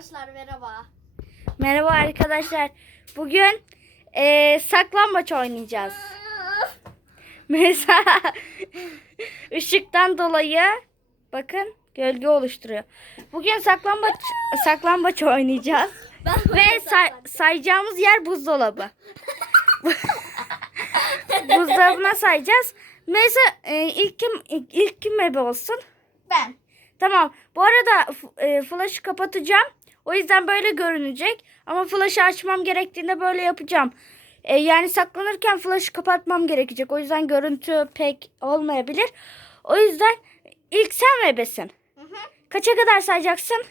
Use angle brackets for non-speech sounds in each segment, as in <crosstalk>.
Arkadaşlar merhaba. Merhaba arkadaşlar. Bugün eee saklambaç oynayacağız. <laughs> Mesela <laughs> ışıktan dolayı bakın gölge oluşturuyor. Bugün saklambaç saklambaç oynayacağız <laughs> ve say- sayacağımız yer buzdolabı. Buzdolabına sayacağız. Mesela e, ilk kim ilk, ilk kim ebe olsun? ben. Tamam. Bu arada e, flash'ı kapatacağım. O yüzden böyle görünecek. Ama flash'ı açmam gerektiğinde böyle yapacağım. E, yani saklanırken flash'ı kapatmam gerekecek. O yüzden görüntü pek olmayabilir. O yüzden ilk sen mi ebesin? Hı hı. Kaça kadar sayacaksın?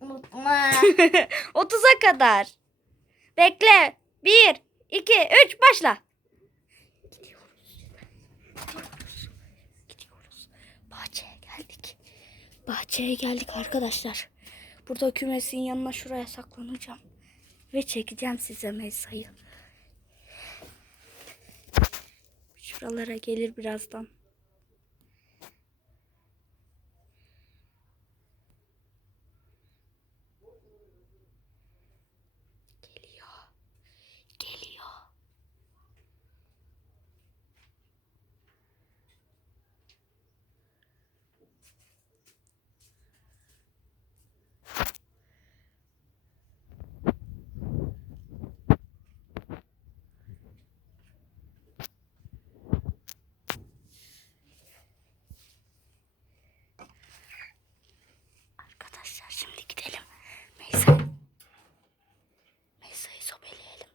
Unutma. <laughs> 30'a kadar. Bekle. 1, 2, 3 başla. Gidiyoruz. Bahçeye geldik. Bahçeye geldik arkadaşlar. Burada kümesin yanına şuraya saklanacağım. Ve çekeceğim size Melisa'yı. Şuralara gelir birazdan. Geliyor. Geliyor. Arkadaşlar şimdi gidelim. Meysa. Meysa'yı sobeleyelim.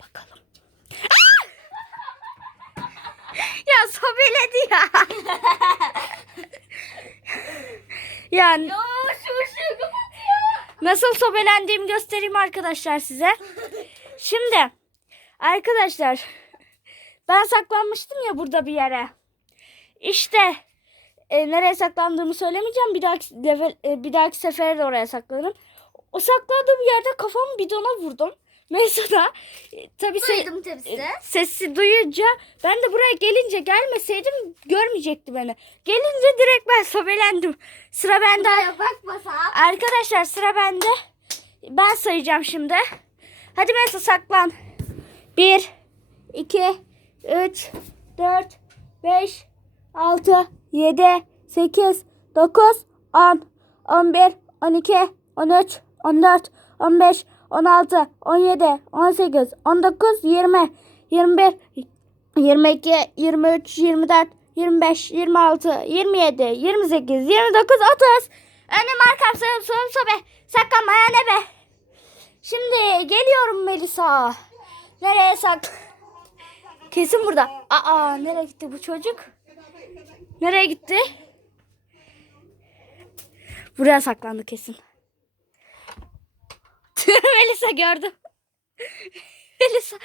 Bakalım. ya sobeledi ya. Yani Ya şu ışığı nasıl sobelendiğimi göstereyim arkadaşlar size. <laughs> Şimdi arkadaşlar ben saklanmıştım ya burada bir yere. İşte e, nereye saklandığımı söylemeyeceğim. Bir dahaki level- e, bir dahaki sefere de oraya saklanırım. O sakladığım yerde kafamı bidona vurdum. Mesela e, tabii se- Duydum tepsi. e, sesi duyunca ben de buraya gelince gelmeseydim görmeyecekti beni. Gelince direkt ben sobelendim. Sıra bende. Buraya bakmasam. Arkadaşlar sıra bende. Ben sayacağım şimdi. Hadi Mesut saklan. 1, 2, 3, 4, 5, 6, 7, 8, 9, 10, 11, 12, 13, 14, 15, 16, 17, 18, 19, 20, 21, 22, 23, 24, 25, 26, 27, 28, 29, 30. Önüm arkam sağım solum sobe. Saklanmaya ne be? Şimdi geliyorum Melisa. Nereye sak? Kesin burada. Aa nereye gitti bu çocuk? Nereye gitti? Buraya saklandı kesin. <laughs> Melisa gördüm. <laughs> Melisa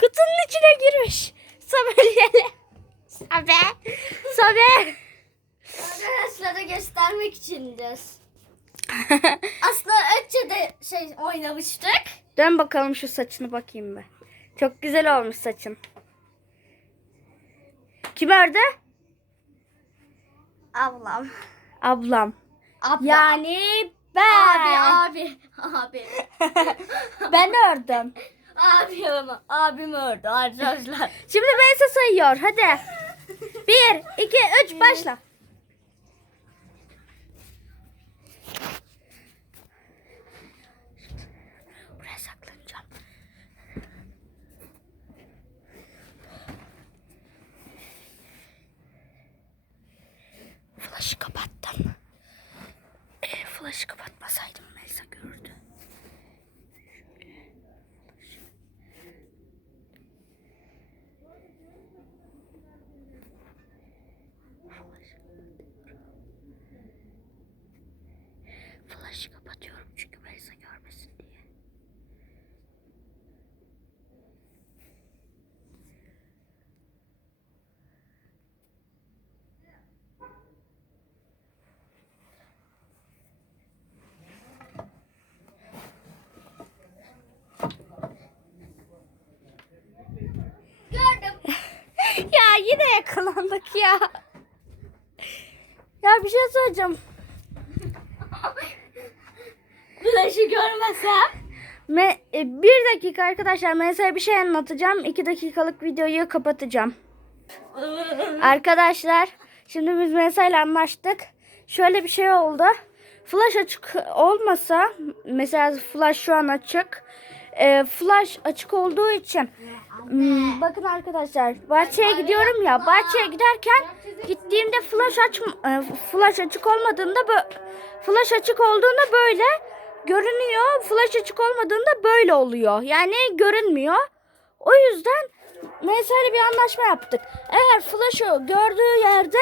kutunun içine girmiş. Sabeliyeli. Sabe. Sabe. Arkadaşlara göstermek içindir. <laughs> Aslında önce de şey oynamıştık. Dön bakalım şu saçını bakayım be. Çok güzel olmuş saçın. Kim ördü? Ablam. Ablam. Abla. Yani ben. Abi abi. Abi. <laughs> ben ördüm. Abim, abim ördü arkadaşlar. <laughs> Şimdi Melisa sayıyor. Hadi. Bir, iki, üç başla. Buraya saklanacağım. Flash'ı kapattım. E, flash'ı kapatmasaydım Melisa görürdü. Flash'ı kapatıyorum çünkü Melisa görmesin diye. Gördüm. ya yine yakalandık ya. Ya bir şey söyleyeceğim. Flaşı görmesem. Me e, bir dakika arkadaşlar. Mesela bir şey anlatacağım. İki dakikalık videoyu kapatacağım. Arkadaşlar şimdi biz Mesa ile anlaştık. Şöyle bir şey oldu. Flash açık olmasa mesela flash şu an açık. Ee, flash açık olduğu için hmm, bakın arkadaşlar bahçeye gidiyorum ya bahçeye giderken gittiğimde flash aç e, flash açık olmadığında flash açık olduğunda böyle görünüyor. Flash açık olmadığında böyle oluyor. Yani görünmüyor. O yüzden mesela bir anlaşma yaptık. Eğer flash'ı gördüğü yerde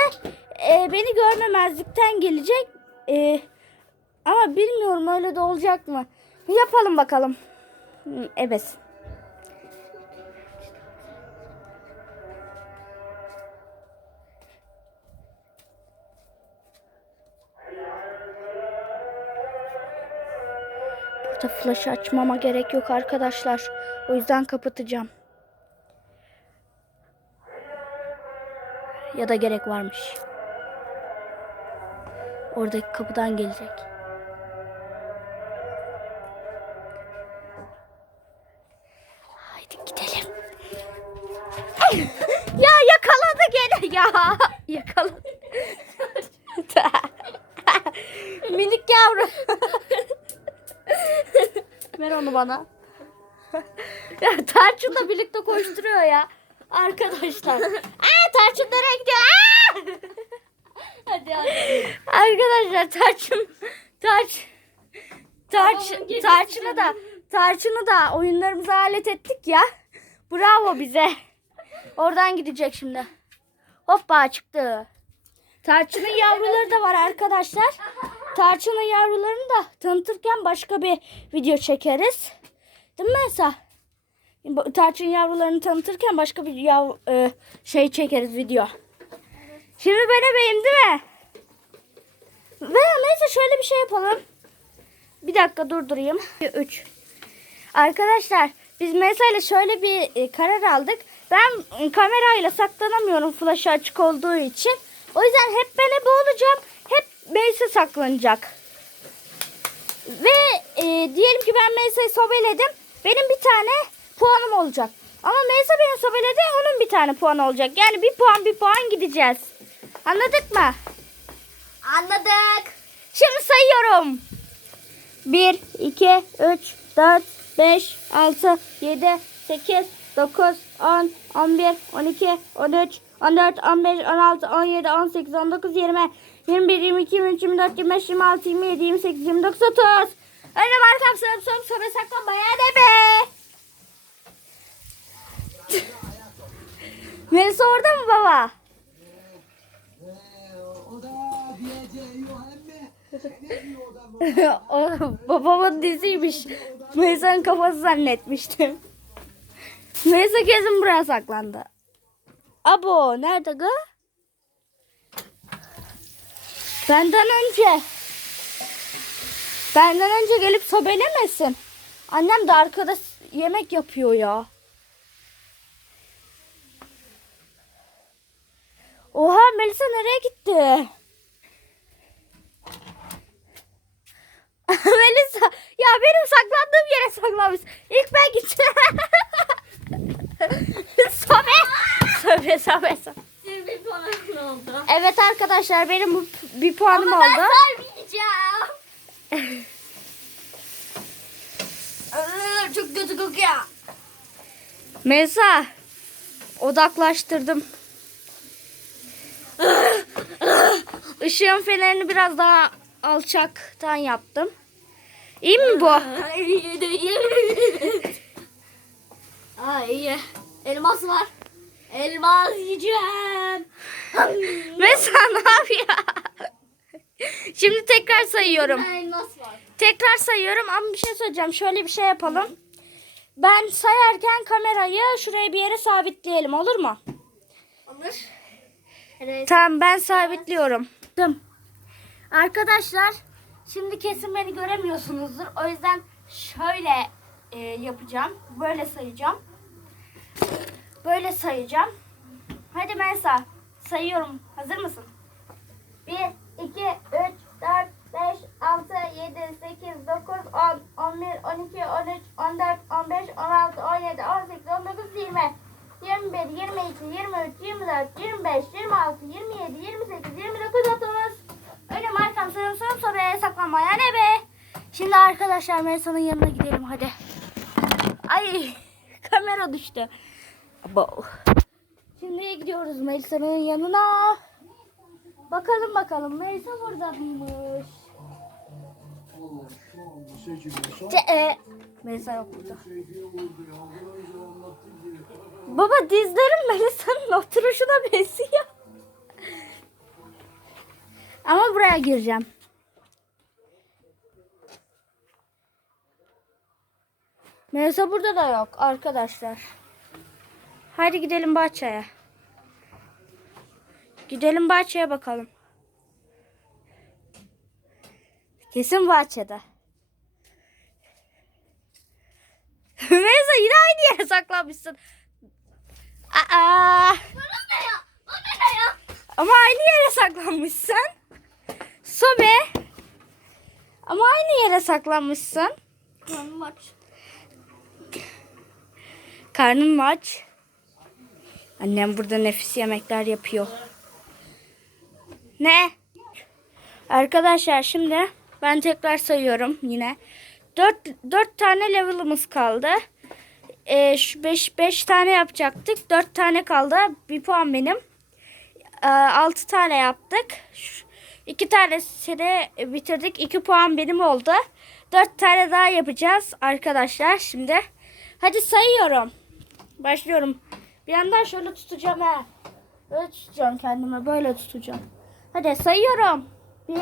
e, beni görmemezlikten gelecek. E, ama bilmiyorum öyle de olacak mı? Yapalım bakalım. Evet. Burada flaşı açmama gerek yok arkadaşlar. O yüzden kapatacağım. Ya da gerek varmış. Oradaki kapıdan gelecek. <laughs> Yakaladı. <laughs> Minik yavru. <laughs> Ver onu bana. ya Tarçın'la birlikte koşturuyor ya. Arkadaşlar. Aa Tarçın nereye gidiyor? Aa! Hadi hadi. Arkadaşlar Tarçın Tarç Tarç Tarçın'ı da Tarçın'ı da oyunlarımıza alet ettik ya. Bravo bize. Oradan gidecek şimdi. Hoppa çıktı. Tarçın'ın yavruları da var arkadaşlar. Tarçın'ın yavrularını da tanıtırken başka bir video çekeriz. Değil mi Esa? Tarçın yavrularını tanıtırken başka bir yav e, şey çekeriz video. Şimdi ben ebeyim değil mi? Veya neyse şöyle bir şey yapalım. Bir dakika durdurayım. 3. Arkadaşlar biz mesela şöyle bir e, karar aldık. Ben kamerayla saklanamıyorum flaşı açık olduğu için. O yüzden hep ben ebe olacağım. Hep Meyse saklanacak. Ve e, diyelim ki ben Meyse'yi sobeledim. Benim bir tane puanım olacak. Ama Meyse beni sobeledi. Onun bir tane puan olacak. Yani bir puan bir puan gideceğiz. Anladık mı? Anladık. Şimdi sayıyorum. 1, 2, 3, 4, 5, 6, 7, 8, 9, 10, 11, 12, 13, 14, 15, 16, 17, 18, 19, 20, 21, 22, 23, 24, 25, 26, 27, 28, 29, 30. Önüm arkam sağım solum sobe saklan bayağı de be. Melisa orada mı baba? O da da babamın diziymiş. Melisa'nın kafası zannetmiştim. Melisa kesin buraya saklandı. Abo nerede gı? Benden önce. Benden önce gelip sobelemesin. Annem de arkada yemek yapıyor ya. Oha Melisa nereye gitti? <laughs> Melisa ya benim saklandığım yere saklanmış. İlk ben gittim. <laughs> Sobe sobe sobe. Senin bir puanın oldu. Evet arkadaşlar benim bu bir puanım Ama ben oldu. saymayacağım. Iı, Çok kötü kokuyor. Melisa odaklaştırdım. Işığın fenerini biraz daha alçaktan yaptım. İyi mi bu? İyi. Elmas var. Elmas yiyeceğim. <laughs> Melisa ne yapıyor? Şimdi tekrar sayıyorum. Elmas var. Tekrar sayıyorum ama bir şey söyleyeceğim. Şöyle bir şey yapalım. Ben sayarken kamerayı şuraya bir yere sabitleyelim olur mu? Olur. Evet. Tamam ben sabitliyorum. Arkadaşlar şimdi kesin beni göremiyorsunuzdur. O yüzden şöyle e, yapacağım. Böyle sayacağım. Böyle sayacağım. Hadi Melisa sayıyorum. Hazır mısın? 1, 2, 3, 4, 5, 6, 7, 8, 9, 10, 11, 12, 13, 14, 15, 16, 17, 18, 19, 20, 21, 22, 23, 24, 25, 26, 27, 28, 29, 30. Öyle markam sırım sırım sobaya saklanmaya ne be? Şimdi arkadaşlar Melisa'nın yanına gidelim hadi. Ay <laughs> kamera düştü. Şimdi gidiyoruz Melisa'nın yanına. Bakalım bakalım Melisa burada mıymış? E. Melisa yok burada. Baba dizlerim Melisa'nın oturuşuna benziyor. Ama buraya gireceğim. Melisa burada da yok arkadaşlar. Hadi gidelim bahçeye. Gidelim bahçeye bakalım. Kesin bahçede. <laughs> Melisa yine aynı yere saklanmışsın. Aa, ama aynı yere saklanmışsın. Sobe. Ama aynı yere saklanmışsın. Karnım aç. Karnın mı aç? Annem burada nefis yemekler yapıyor. Ne? Arkadaşlar şimdi ben tekrar sayıyorum yine. 4, 4 tane level'ımız kaldı. 5 5 tane yapacaktık. 4 tane kaldı. Bir puan benim. 6 tane yaptık. 2 tanesini bitirdik. 2 puan benim oldu. 4 tane daha yapacağız arkadaşlar şimdi. Hadi sayıyorum. Başlıyorum. Bir yandan şöyle tutacağım ha. Böyle tutacağım kendime. Böyle tutacağım. Hadi sayıyorum. 1,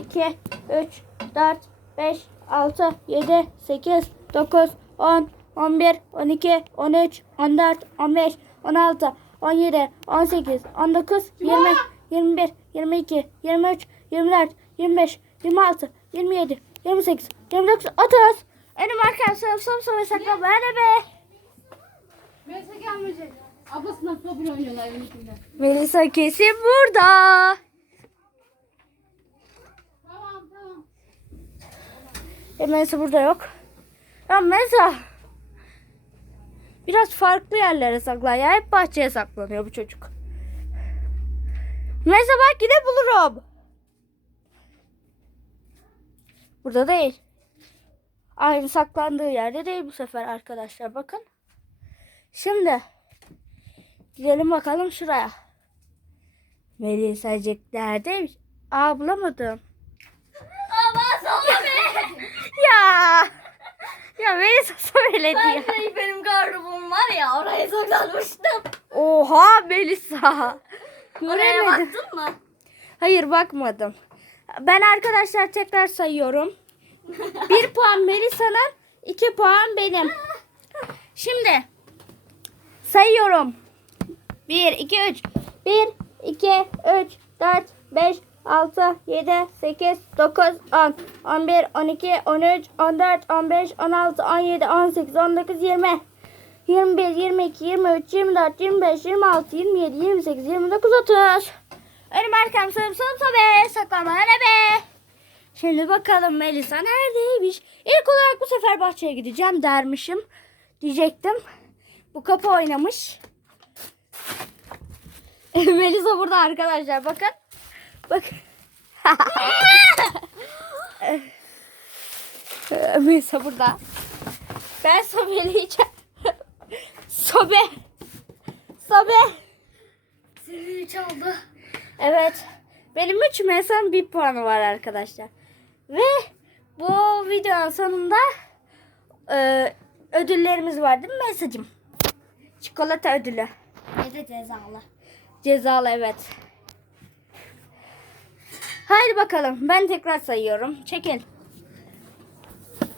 2, 3, 4, 5, 6, 7, 8, 9, 10, 11, 12, 13, 14, 15, 16, 17, 18, 19, 20, 21, 22, 23, 24, 25, 26, 27, 28, 29, 30. Önüm arkam sağım solum solum saklan. Bana be. Melisa gelmeyecek. Ablasından sobri oynuyorlar evin içinde. Melisa kesin burada. Tamam tamam. E Melisa burada yok. Ya Melisa. Biraz farklı yerlere saklan ya. Hep bahçeye saklanıyor bu çocuk. Melisa bak yine bulurum. Burada değil. Aynı saklandığı yerde değil bu sefer arkadaşlar. Bakın. Şimdi gidelim bakalım şuraya. Melisacık neredeymiş? Aa bulamadım. Ama sana be. Ya. Ya Melisa söyledi ya. Ben benim gardırobum var ya oraya saklanmıştım. Oha Melisa. Oraya Göremedim. baktın mı? Hayır bakmadım. Ben arkadaşlar tekrar sayıyorum. Bir puan Melisa'nın, iki puan benim. Şimdi altı, yedi, sekiz, dokuz, on. On bir, on iki, on üç, on dört, on beş, on altı, on yedi, on sekiz, on dokuz, yirmi. 21, 22, 23, 24, 25, 26, 27, 28, 29, 30. Önüm arkam sağım solum sobe. Saklama ne be. Şimdi bakalım Melisa neredeymiş? İlk olarak bu sefer bahçeye gideceğim dermişim. Diyecektim. Bu kapı oynamış. <laughs> Melisa burada arkadaşlar bakın. Bak. <laughs> Melisa burada. Ben sobeleyeceğim. <laughs> Sobe. Sobe. Seni üç oldu. Evet. Benim 3 mesela bir puanı var arkadaşlar. Ve bu videonun sonunda e, ödüllerimiz var değil mi mesajım? Çikolata ödülü. Ne de cezalı. Cezalı evet. Haydi bakalım. Ben tekrar sayıyorum. Çekil.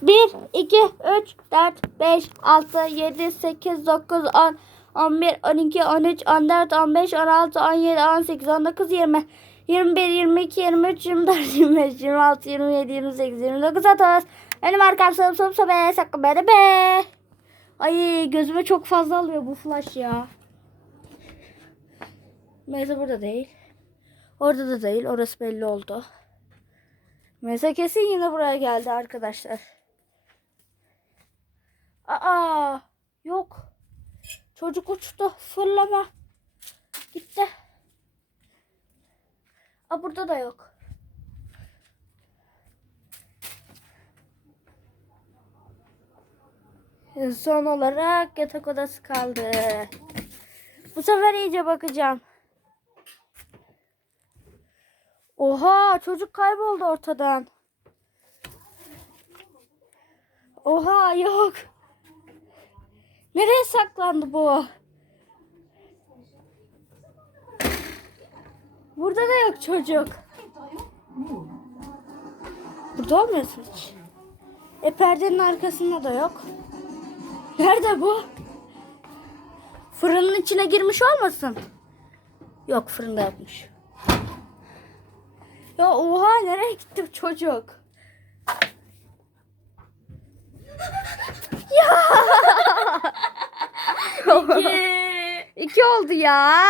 1, 2, 3, 4, 5, 6, 7, 8, 9, 10, 11, 12, 13, 14, 15, 16, 17, 18, 19, 20, 21, 22, 23, 24, 25, 26, 27, 28, 29, 30. Benim arkam sağım solum sobe. Sakın beni be. Ay gözüme çok fazla alıyor bu flash ya. Meza burada değil. Orada da değil. Orası belli oldu. Meza kesin yine buraya geldi arkadaşlar. Aa yok. Çocuk uçtu. Fırlama. Gitti. Aa burada da yok. Son olarak yatak odası kaldı. Bu sefer iyice bakacağım. Oha çocuk kayboldu ortadan. Oha yok. Nereye saklandı bu? Burada da yok çocuk. Burada olmuyorsun hiç. E perdenin arkasında da yok. Nerede bu? Fırının içine girmiş olmasın? Yok fırında yokmuş. Ya oha nereye gitti çocuk? ya. <laughs> İki. İki oldu ya.